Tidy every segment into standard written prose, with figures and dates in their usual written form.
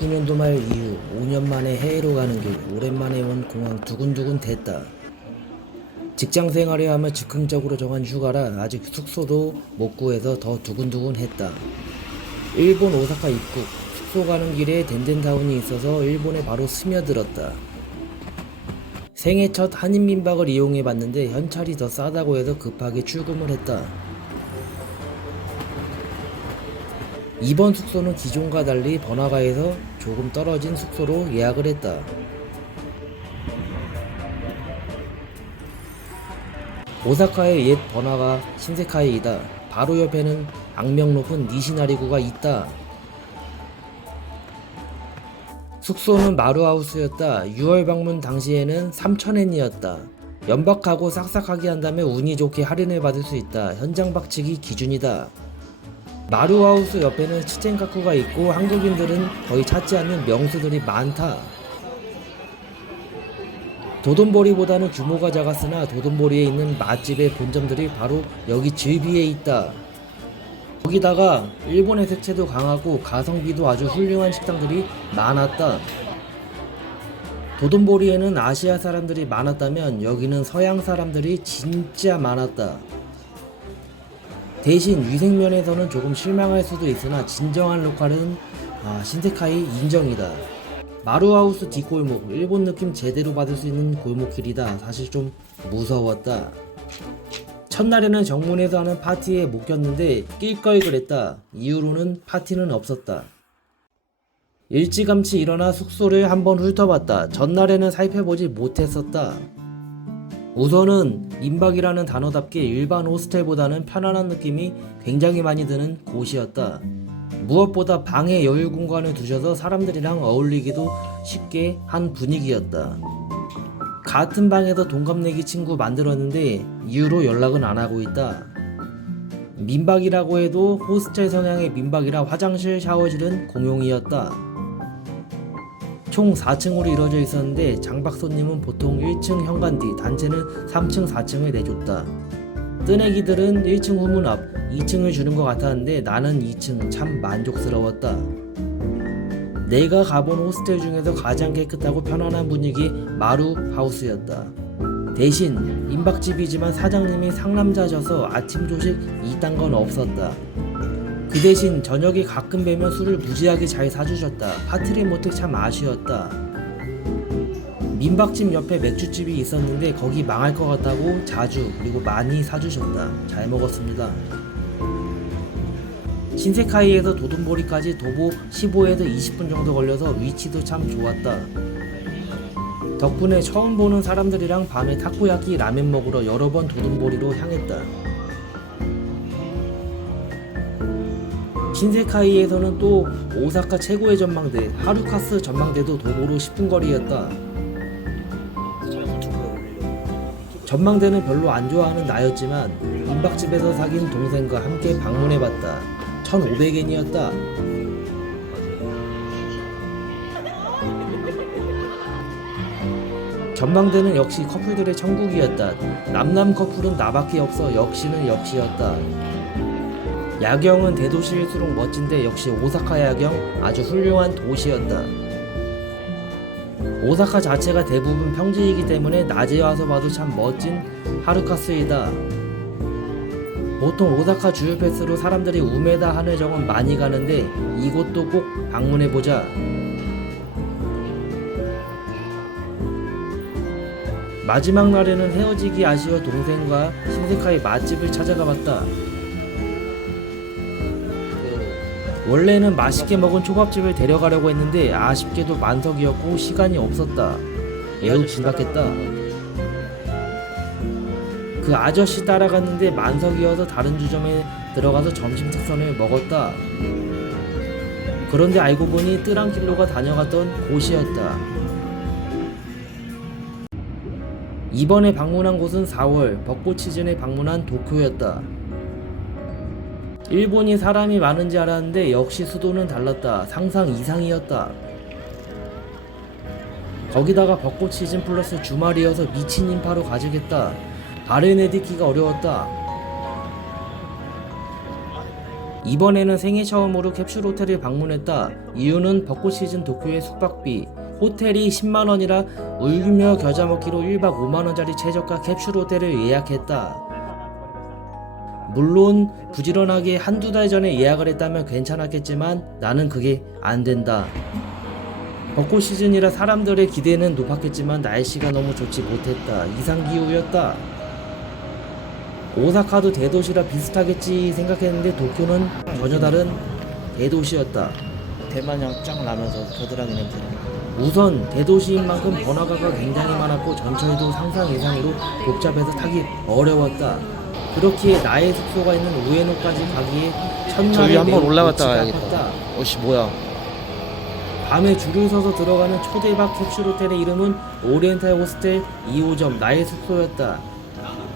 2019년도 말 이후 5년 만에 해외로 가는 길 오랜만에 온 공항 두근두근 됐다. 직장 생활에 하며 즉흥적으로 정한 휴가라 아직 숙소도 못 구해서 더 두근두근 했다. 일본 오사카 입국, 숙소 가는 길에 덴덴타운이 있어서 일본에 바로 스며들었다. 생애 첫 한인민박을 이용해 봤는데 현찰이 더 싸다고 해서 급하게 출금을 했다. 이번 숙소는 기존과 달리 번화가에서 조금 떨어진 숙소로 예약을 했다. 오사카의 옛 번화가 신세카이이다. 바로 옆에는 악명 높은 니시나리구가 있다. 숙소는 마루하우스였다. 6월 방문 당시에는 3,000엔이었다. 연박하고 싹싹하게 한다면 운이 좋게 할인을 받을 수 있다. 현장 박치기 기준이다. 마루하우스 옆에는 치첸카쿠가 있고 한국인들은 거의 찾지 않는 명소들이 많다. 도톤보리보다는 규모가 작았으나 도톤보리에 있는 맛집의 본점들이 바로 여기 즐비에 있다. 거기다가 일본의 색채도 강하고 가성비도 아주 훌륭한 식당들이 많았다. 도톤보리에는 아시아 사람들이 많았다면 여기는 서양 사람들이 진짜 많았다. 대신 위생면에서는 조금 실망할 수도 있으나 진정한 로컬은 신세카이 인정이다. 마루하우스 뒷골목, 일본 느낌 제대로 받을 수 있는 골목길이다. 사실 좀 무서웠다. 첫날에는 정문에서 하는 파티에 못 꼈는데 낄 걸 그랬다. 이후로는 파티는 없었다. 일찌감치 일어나 숙소를 한번 훑어봤다. 전날에는 살펴보지 못했었다. 우선은 민박이라는 단어답게 일반 호스텔보다는 편안한 느낌이 굉장히 많이 드는 곳이었다. 무엇보다 방에 여유 공간을 두셔서 사람들이랑 어울리기도 쉽게 한 분위기였다. 같은 방에서 동갑내기 친구 만들었는데 이후로 연락은 안 하고 있다. 민박이라고 해도 호스텔 성향의 민박이라 화장실 샤워실은 공용이었다. 총 4층으로 이루어져 있었는데 장박 손님은 보통 1층 현관 뒤, 단체는 3층, 4층을 내줬다. 뜨내기들은 1층 후문 앞, 2층을 주는 것 같았는데 나는 2층 참 만족스러웠다. 내가 가본 호스텔 중에서 가장 깨끗하고 편안한 분위기 마루하우스였다. 대신 민박집이지만 사장님이 상남자셔서 아침 조식 이딴 건 없었다. 그 대신 저녁에 가끔 뵈면 술을 무지하게 잘 사주셨다. 파티를 못해 참 아쉬웠다. 민박집 옆에 맥주집이 있었는데 거기 망할 것 같다고 자주 그리고 많이 사주셨다. 잘 먹었습니다. 신세카이에서 도톤보리까지 도보 15에서 20분 정도 걸려서 위치도 참 좋았다. 덕분에 처음 보는 사람들이랑 밤에 타코야키 라면 먹으러 여러 번 도톤보리로 향했다. 신세카이에서는 또 오사카 최고의 전망대 하루카스 전망대도 도보로 10분 거리였다. 전망대는 별로 안 좋아하는 나였지만 민박집에서 사귄 동생과 함께 방문해봤다. 1,500엔이었다. 전망대는 역시 커플들의 천국이었다. 남남 커플은 나밖에 없어 역시는 역시였다. 야경은 대도시일수록 멋진데 역시 오사카 야경 아주 훌륭한 도시였다. 오사카 자체가 대부분 평지이기 때문에 낮에 와서 봐도 참 멋진 하루카스이다. 보통 오사카 주요 패스로 사람들이 우메다 하늘정원 많이 가는데 이곳도 꼭 방문해보자. 마지막 날에는 헤어지기 아쉬워 동생과 신세카이 맛집을 찾아가봤다. 원래는 맛있게 먹은 초밥집을 데려가려고 했는데 아쉽게도 만석이었고 시간이 없었다. 매우 긴박했다. 그 아저씨 따라갔는데 만석이어서 다른 주점에 들어가서 점심 특선을 먹었다. 그런데 알고 보니 뜨랑길로가 다녀갔던 곳이었다. 이번에 방문한 곳은 4월 벚꽃 시즌에 방문한 도쿄였다. 일본이 사람이 많은지 알았는데 역시 수도는 달랐다. 상상 이상이었다. 거기다가 벚꽃 시즌 플러스 주말이어서 미친 인파로 가지겠다. 발을 내딛기가 어려웠다. 이번에는 생애 처음으로 캡슐 호텔을 방문했다. 이유는 벚꽃 시즌 도쿄의 숙박비. 호텔이 10만원이라 울며 겨자 먹기로 1박 5만원짜리 최저가 캡슐 호텔을 예약했다. 물론 부지런하게 한두 달 전에 예약을 했다면 괜찮았겠지만 나는 그게 안 된다. 벚꽃 시즌이라 사람들의 기대는 높았겠지만 날씨가 너무 좋지 못했다. 이상기후였다. 오사카도 대도시라 비슷하겠지 생각했는데 도쿄는 전혀 다른 대도시였다. 대만향 쫙 나면서 겨드랑이 냄새나. 우선 대도시인 만큼 번화가가 굉장히 많았고 전철도 상상 이상으로 복잡해서 타기 어려웠다. 그렇기에 나의 숙소가 있는 우에노까지 가기에 첫날에 저기 한번 매우 올라갔다 골치가 와야겠다. 아팠다. 어씨 뭐야? 밤에 줄을 서서 들어가는 초대박 캡슐 호텔의 이름은 오리엔탈 호스텔 2호점 나의 숙소였다.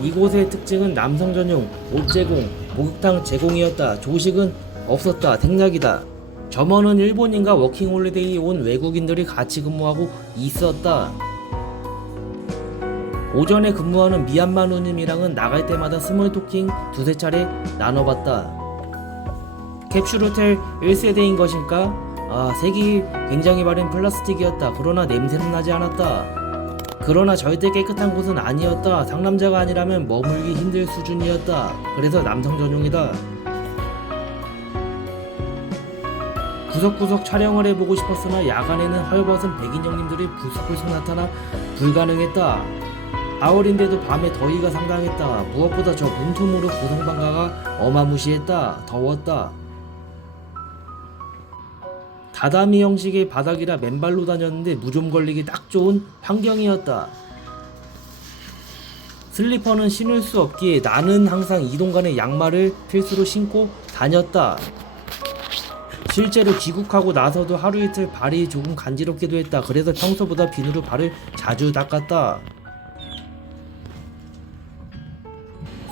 이곳의 특징은 남성 전용 옷 제공, 목욕탕 제공이었다. 조식은 없었다. 생략이다. 점원은 일본인과 워킹홀리데이 온 외국인들이 같이 근무하고 있었다. 오전에 근무하는 미얀마 누님이랑은 나갈 때마다 스몰 토킹 두세 차례 나눠봤다. 캡슐 호텔 1세대인 것일까? 색이 굉장히 바른 플라스틱이었다. 그러나 냄새는 나지 않았다. 그러나 절대 깨끗한 곳은 아니었다. 상남자가 아니라면 머물기 힘들 수준이었다. 그래서 남성 전용이다. 구석구석 촬영을 해보고 싶었으나 야간에는 헐벗은 백인 형님들이 불쑥불쑥 나타나 불가능했다. 4월인데도 밤에 더위가 상당했다. 무엇보다 저 문틈으로 고성방가가 어마무시했다. 더웠다. 다다미 형식의 바닥이라 맨발로 다녔는데 무좀 걸리기 딱 좋은 환경이었다. 슬리퍼는 신을 수 없기에 나는 항상 이동간에 양말을 필수로 신고 다녔다. 실제로 귀국하고 나서도 하루 이틀 발이 조금 간지럽기도 했다. 그래서 평소보다 비누로 발을 자주 닦았다.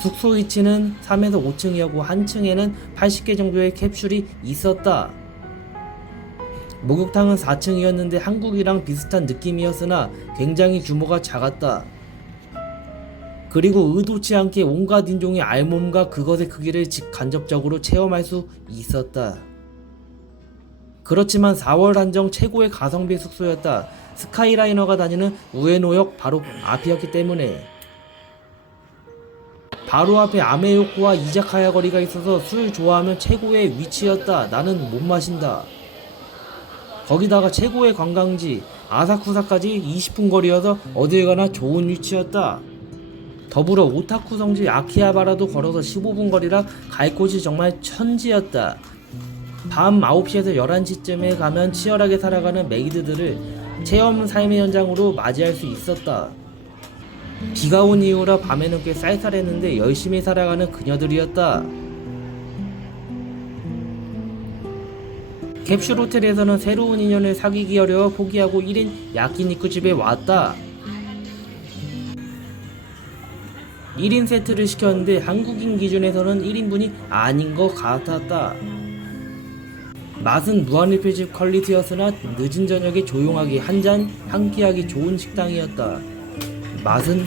숙소 위치는 3에서 5층이었고 한 층에는 80개 정도의 캡슐이 있었다. 목욕탕은 4층이었는데 한국이랑 비슷한 느낌이었으나 굉장히 규모가 작았다. 그리고 의도치 않게 온갖 인종의 알몸과 그것의 크기를 직간접적으로 체험할 수 있었다. 그렇지만 4월 한정 최고의 가성비 숙소였다. 스카이라이너가 다니는 우에노역 바로 앞이었기 때문에. 바로 앞에 아메요코와 이자카야 거리가 있어서 술 좋아하면 최고의 위치였다. 나는 못 마신다. 거기다가 최고의 관광지 아사쿠사까지 20분 거리여서 어딜 가나 좋은 위치였다. 더불어 오타쿠 성지 아키하바라도 걸어서 15분 거리라 갈 곳이 정말 천지였다. 밤 9시에서 11시쯤에 가면 치열하게 살아가는 메이드들을 체험 삶의 현장으로 맞이할 수 있었다. 비가 온 이후라 밤에는 꽤 쌀쌀했는데 열심히 살아가는 그녀들이었다. 캡슐 호텔에서는 새로운 인연을 사귀기 어려워 포기하고 1인 야끼니쿠 집에 왔다. 1인 세트를 시켰는데 한국인 기준에서는 1인분이 아닌 것 같았다. 맛은 무한리필집 퀄리티였으나 늦은 저녁에 조용하게 한잔 함께하기 좋은 식당이었다. 맛은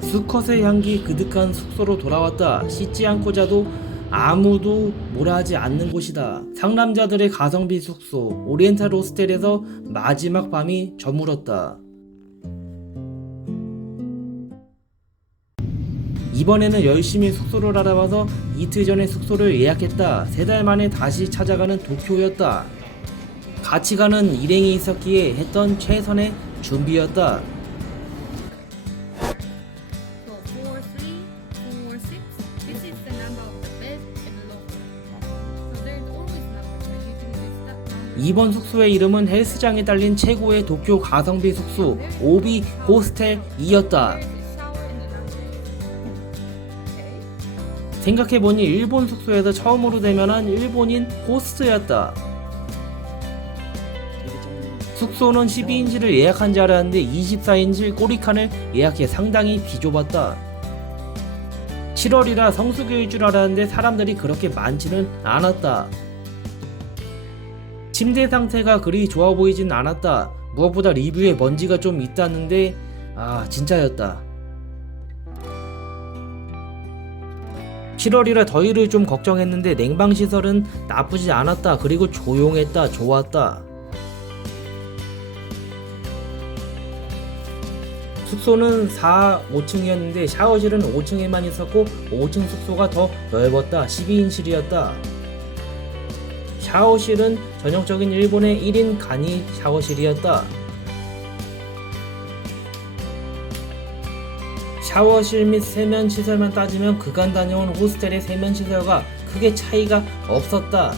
수컷의 향기 그득한 숙소로 돌아왔다. 씻지 않고 자도 아무도 뭐라 하지 않는 곳이다. 상남자들의 가성비 숙소 오리엔탈 호스텔에서 마지막 밤이 저물었다. 이번에는 열심히 숙소를 알아봐서 이틀 전에 숙소를 예약했다. 3달 만에 다시 찾아가는 도쿄였다. 같이 가는 일행이 있었기에 했던 최선의 준비였다. 이번 숙소의 이름은 헬스장에 딸린 최고의 도쿄 가성비 숙소 오비 호스텔이었다. 생각해보니 일본 숙소에서 처음으로 대면한 일본인 호스트였다. 숙소는 12인실을 예약한 줄 알았는데 24인실 꼬리칸을 예약해 상당히 비좁았다. 7월이라 성수기일 줄 알았는데 사람들이 그렇게 많지는 않았다. 침대 상태가 그리 좋아 보이진 않았다. 무엇보다 리뷰에 먼지가 좀 있다는데 아, 진짜였다. 7월이라 더위를 좀 걱정했는데 냉방시설은 나쁘지 않았다. 그리고 조용했다. 좋았다. 숙소는 4, 5층이었는데 샤워실은 5층에만 있었고 5층 숙소가 더 넓었다. 12인실이었다. 샤워실은 전형적인 일본의 1인 간이 샤워실이었다. 샤워실 및 세면 시설만 따지면 그간 다녀온 호스텔의 세면 시설과 크게 차이가 없었다.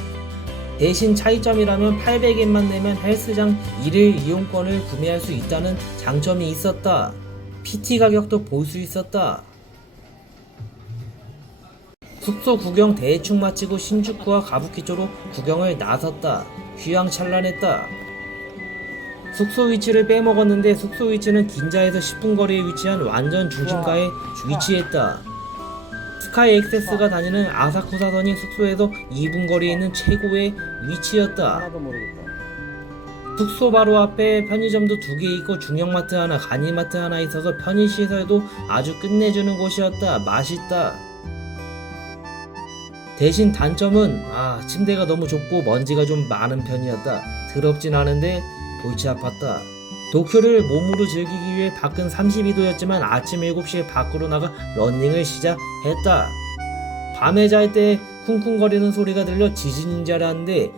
대신 차이점이라면 800엔만 내면 헬스장 1일 이용권을 구매할 수 있다는 장점이 있었다. PT 가격도 볼 수 있었다. 숙소 구경 대충 마치고 신주쿠와 가부키초로 구경을 나섰다. 휘황찬란했다. 숙소 위치를 빼먹었는데 숙소 위치는 긴자에서 10분 거리에 위치한 완전 중심가에 위치했다. 스카이 액세스가 다니는 아사쿠사선이 숙소에서 2분 거리에 있는 최고의 위치였다. 하나도 모르겠다. 숙소 바로 앞에 편의점도 2개 있고 중형마트 하나, 간이마트 하나 있어서 편의시설도 아주 끝내주는 곳이었다. 맛있다. 대신 단점은 침대가 너무 좁고 먼지가 좀 많은 편이었다. 더럽진 않은데 골치 아팠다. 도쿄를 몸으로 즐기기 위해 밖은 32도였지만 아침 7시에 밖으로 나가 러닝을 시작했다. 밤에 잘 때 쿵쿵거리는 소리가 들려 지진인 줄 알았는데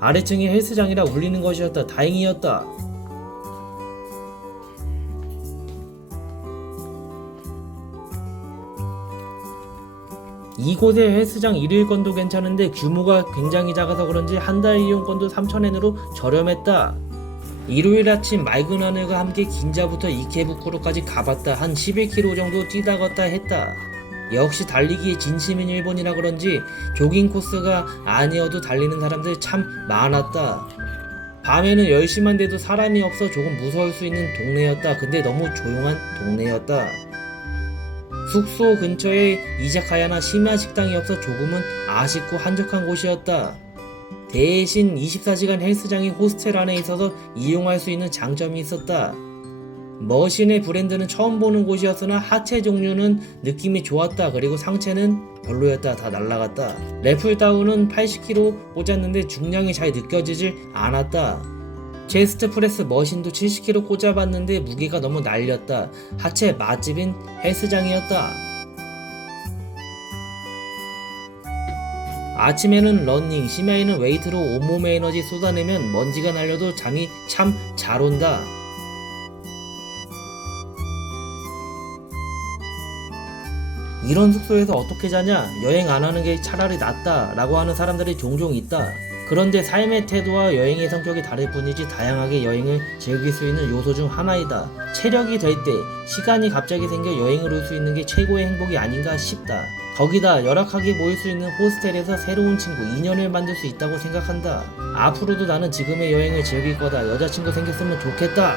아래층이 헬스장이라 울리는 것이었다. 다행이었다. 이곳의 헬스장 일일권도 괜찮은데 규모가 굉장히 작아서 그런지 한 달 이용권도 3,000엔으로 저렴했다. 일요일 아침 맑은 하늘과 함께 긴자부터 이케부쿠로까지 가봤다. 한 11km 정도 뛰다 걷다 했다. 역시 달리기에 진심인 일본이라 그런지 조깅 코스가 아니어도 달리는 사람들 참 많았다. 밤에는 10시만 돼도 사람이 없어 조금 무서울 수 있는 동네였다. 근데 너무 조용한 동네였다. 숙소 근처에 이자카야나 심야 식당이 없어 조금은 아쉽고 한적한 곳이었다. 대신 24시간 헬스장이 호스텔 안에 있어서 이용할 수 있는 장점이 있었다. 머신의 브랜드는 처음 보는 곳이었으나 하체 종류는 느낌이 좋았다. 그리고 상체는 별로였다. 다 날라갔다. 래플다운은 80kg 꽂았는데 중량이 잘 느껴지질 않았다. 체스트 프레스 머신도 70kg 꽂아봤는데 무게가 너무 날렸다. 하체 맛집인 헬스장이었다. 아침에는 러닝, 심야에는 웨이트로 온몸의 에너지 쏟아내면 먼지가 날려도 잠이 참 잘 온다. 이런 숙소에서 어떻게 자냐? 여행 안 하는 게 차라리 낫다 라고 하는 사람들이 종종 있다. 그런데 삶의 태도와 여행의 성격이 다를 뿐이지 다양하게 여행을 즐길 수 있는 요소 중 하나이다. 체력이 될 때 시간이 갑자기 생겨 여행을 올 수 있는 게 최고의 행복이 아닌가 싶다. 거기다 열악하게 모일 수 있는 호스텔에서 새로운 친구, 인연을 만들 수 있다고 생각한다. 앞으로도 나는 지금의 여행을 즐길 거다. 여자친구 생겼으면 좋겠다.